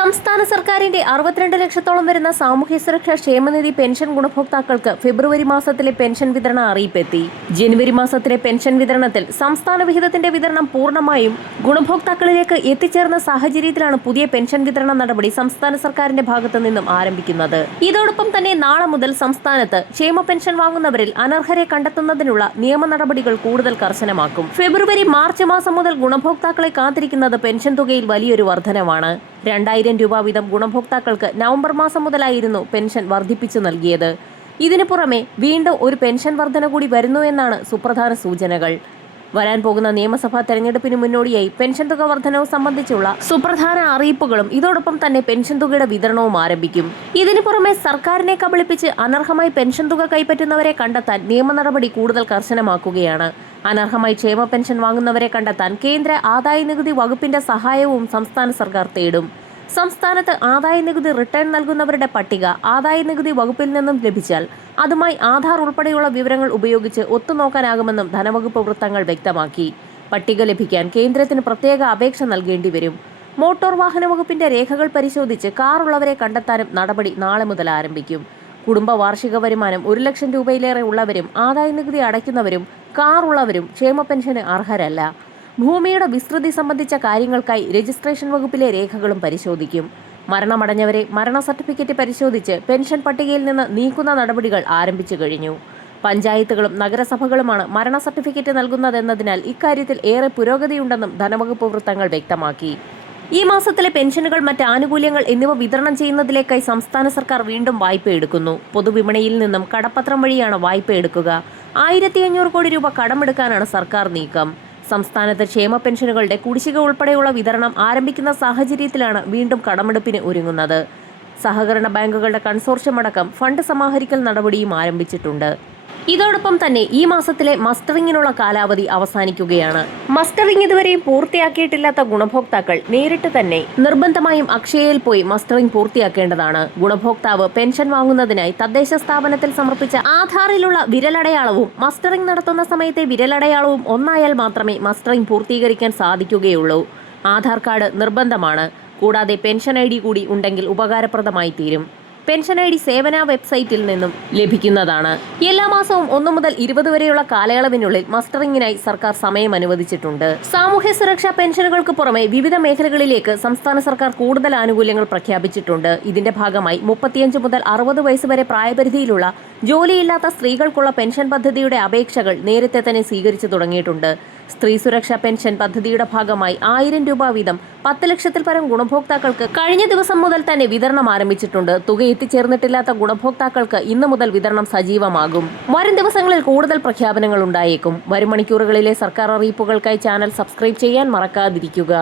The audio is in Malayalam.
സംസ്ഥാന സർക്കാരിന്റെ അറുപത്തിരണ്ട് ലക്ഷത്തോളം വരുന്ന സാമൂഹ്യ സുരക്ഷാ ക്ഷേമനിധി പെൻഷൻ ഗുണഭോക്താക്കൾക്ക് ഫെബ്രുവരി മാസത്തിലെ പെൻഷൻ വിതരണ അറിയിപ്പെത്തി. ജനുവരി മാസത്തിലെ പെൻഷൻ വിതരണത്തിൽ സംസ്ഥാന വിഹിതത്തിന്റെ വിതരണം പൂർണമായും ഗുണഭോക്താക്കളിലേക്ക് എത്തിച്ചേർന്ന സാഹചര്യത്തിലാണ് പുതിയ പെൻഷൻ വിതരണ നടപടി സംസ്ഥാന സർക്കാരിന്റെ ഭാഗത്തു നിന്നും ആരംഭിക്കുന്നത്. ഇതോടൊപ്പം തന്നെ നാളെ മുതൽ സംസ്ഥാനത്ത് ക്ഷേമ പെൻഷൻ വാങ്ങുന്നവരിൽ അനർഹരെ കണ്ടെത്തുന്നതിനുള്ള നിയമ നടപടികൾ കൂടുതൽ കർശനമാക്കും. ഫെബ്രുവരി മാർച്ച് മാസം മുതൽ ഗുണഭോക്താക്കളെ കാത്തിരിക്കുന്നത് പെൻഷൻ തുകയിൽ വലിയൊരു വർധനവാണ്. രണ്ടായിരം രൂപ വീതം ഗുണഭോക്താക്കൾക്ക് നവംബർ മാസം മുതലായിരുന്നു പെൻഷൻ വർദ്ധിപ്പിച്ചു നൽകിയത്. ഇതിനു പുറമെ വീണ്ടും ഒരു പെൻഷൻ വർധന കൂടി വരുന്നു എന്നാണ് സുപ്രധാന സൂചനകൾ. വരാൻ പോകുന്ന നിയമസഭാ തെരഞ്ഞെടുപ്പിന് മുന്നോടിയായി പെൻഷൻ തുക വർധനവ് സംബന്ധിച്ചുള്ള സുപ്രധാന അറിയിപ്പുകളും ഇതോടൊപ്പം തന്നെ പെൻഷൻ തുകയുടെ വിതരണവും ആരംഭിക്കും. ഇതിനു പുറമെ സർക്കാരിനെ കബളിപ്പിച്ച് അനർഹമായി പെൻഷൻ തുക കൈപ്പറ്റുന്നവരെ കണ്ടെത്താൻ നിയമ നടപടി കൂടുതൽ കർശനമാക്കുകയാണ്. അനർഹമായി ക്ഷേമ പെൻഷൻ വാങ്ങുന്നവരെ കണ്ടെത്താൻ കേന്ദ്ര ആദായ നികുതി വകുപ്പിന്റെ സഹായവും സംസ്ഥാന സർക്കാർ തേടും. സംസ്ഥാനത്ത് ആദായ നികുതി റിട്ടേൺ നൽകുന്നവരുടെ പട്ടിക ആദായ നികുതി വകുപ്പിൽ നിന്നും ലഭിച്ചാൽ അതുമായി ആധാർ ഉൾപ്പെടെയുള്ള വിവരങ്ങൾ ഉപയോഗിച്ച് ഒത്തുനോക്കാനാകുമെന്നും ധനവകുപ്പ് വൃത്തങ്ങൾ വ്യക്തമാക്കി. പട്ടിക ലഭിക്കാൻ കേന്ദ്രത്തിന് പ്രത്യേക അപേക്ഷ നൽകേണ്ടി വരും. മോട്ടോർ വാഹന വകുപ്പിന്റെ രേഖകൾ പരിശോധിച്ച് കാർ ഉള്ളവരെ കണ്ടെത്താനും നടപടി നാളെ മുതൽ ആരംഭിക്കും. കുടുംബ വാർഷിക വരുമാനം ഒരു ലക്ഷം രൂപയിലേറെ ഉള്ളവരും ആദായ നികുതി അടയ്ക്കുന്നവരും കാർ ഉള്ളവരും ക്ഷേമ പെൻഷന് അർഹരല്ല. ഭൂമിയുടെ വിസ്തൃതി സംബന്ധിച്ച കാര്യങ്ങൾക്കായി രജിസ്ട്രേഷൻ വകുപ്പിലെ രേഖകളും പരിശോധിക്കും. മരണമടഞ്ഞവരെ മരണ സർട്ടിഫിക്കറ്റ് പരിശോധിച്ച് പെൻഷൻ പട്ടികയിൽ നിന്ന് നീക്കുന്ന നടപടികൾ ആരംഭിച്ചു കഴിഞ്ഞു. പഞ്ചായത്തുകളും നഗരസഭകളുമാണ് മരണ സർട്ടിഫിക്കറ്റ് നൽകുന്നതെന്നതിനാൽ ഇക്കാര്യത്തിൽ ഏറെ പുരോഗതിയുണ്ടെന്നും ധനവകുപ്പ് വൃത്തങ്ങൾ വ്യക്തമാക്കി. ഈ മാസത്തിലെ പെൻഷനുകൾ മറ്റ് ആനുകൂല്യങ്ങൾ എന്നിവ വിതരണം ചെയ്യുന്നതിലേക്കായി സംസ്ഥാന സർക്കാർ വീണ്ടും വായ്പ എടുക്കുന്നു പൊതുവിപണിയിൽ നിന്നും കടപ്പത്രം വഴിയാണ് വായ്പ എടുക്കുക ആയിരത്തി അഞ്ഞൂറ് കോടി രൂപ കടമെടുക്കാനാണ് സർക്കാർ നീക്കം. സംസ്ഥാനത്ത് ക്ഷേമ പെൻഷനുകളുടെ കുടിശ്ശിക ഉൾപ്പെടെയുള്ള വിതരണം ആരംഭിക്കുന്ന സാഹചര്യത്തിലാണ് വീണ്ടും കടമെടുപ്പിന് ഒരുങ്ങുന്നത്. സഹകരണ ബാങ്കുകളുടെ കൺസോർഷ്യം അടക്കം ഫണ്ട് സമാഹരിക്കൽ നടപടിയും ആരംഭിച്ചിട്ടുണ്ട്. ഇതോടൊപ്പം തന്നെ ഈ മാസത്തിലെ മസ്റ്ററിങ്ങിനുള്ള കാലാവധി അവസാനിക്കുകയാണ്. മസ്റ്ററിംഗ് ഇതുവരെ പൂർത്തിയാക്കിയിട്ടില്ലാത്ത ഗുണഭോക്താക്കൾ നേരിട്ട് തന്നെ നിർബന്ധമായും അക്ഷയയിൽ പോയി മസ്റ്ററിംഗ് പൂർത്തിയാക്കേണ്ടതാണ്. ഗുണഭോക്താവ് പെൻഷൻ വാങ്ങുന്നതിനായി തദ്ദേശ സ്ഥാപനത്തിൽ സമർപ്പിച്ച ആധാറിലുള്ള വിരലടയാളവും മസ്റ്ററിംഗ് നടത്തുന്ന സമയത്തെ വിരലടയാളവും ഒന്നായാൽ മാത്രമേ മസ്റ്ററിംഗ് പൂർത്തീകരിക്കാൻ സാധിക്കുകയുള്ളൂ. ആധാർ കാർഡ് നിർബന്ധമാണ്. കൂടാതെ പെൻഷൻ ഐ ഡി കൂടി ഉണ്ടെങ്കിൽ ഉപകാരപ്രദമായി തീരും. പെൻഷൻ ഐ ഡി സേവന വെബ്സൈറ്റിൽ നിന്നും ലഭിക്കുന്നതാണ്. എല്ലാ മാസവും ഒന്നു മുതൽ ഇരുപത് വരെയുള്ള കാലയളവിനുള്ളിൽ മസ്റ്ററിംഗിനായി സർക്കാർ സമയം അനുവദിച്ചിട്ടുണ്ട്. സാമൂഹ്യ സുരക്ഷാ പെൻഷനുകൾക്ക് പുറമെ വിവിധ മേഖലകളിലേക്ക് സംസ്ഥാന സർക്കാർ കൂടുതൽ ആനുകൂല്യങ്ങൾ പ്രഖ്യാപിച്ചിട്ടുണ്ട്. ഇതിന്റെ ഭാഗമായി മുപ്പത്തിയഞ്ച് മുതൽ അറുപത് വയസ്സ് വരെ പ്രായപരിധിയിലുള്ള ജോലിയില്ലാത്ത സ്ത്രീകൾക്കുള്ള പെൻഷൻ പദ്ധതിയുടെ അപേക്ഷകൾ നേരത്തെ തന്നെ സ്വീകരിച്ചു തുടങ്ങിയിട്ടുണ്ട്. സ്ത്രീ സുരക്ഷാ പെൻഷൻ പദ്ധതിയുടെ ഭാഗമായി ആയിരം രൂപ വീതം പത്ത് ലക്ഷത്തിൽ പരം ഗുണഭോക്താക്കൾക്ക് കഴിഞ്ഞ ദിവസം മുതൽ തന്നെ വിതരണം ആരംഭിച്ചിട്ടുണ്ട്. തുക എത്തിച്ചേർന്നിട്ടില്ലാത്ത ഗുണഭോക്താക്കൾക്ക് ഇന്നു മുതൽ വിതരണം സജീവമാകും. വരും ദിവസങ്ങളിൽ കൂടുതൽ പ്രഖ്യാപനങ്ങൾ ഉണ്ടായേക്കും. വരും മണിക്കൂറുകളിലെ സർക്കാർ അറിയിപ്പുകൾക്കായി ചാനൽ സബ്സ്ക്രൈബ് ചെയ്യാൻ മറക്കാതിരിക്കുക.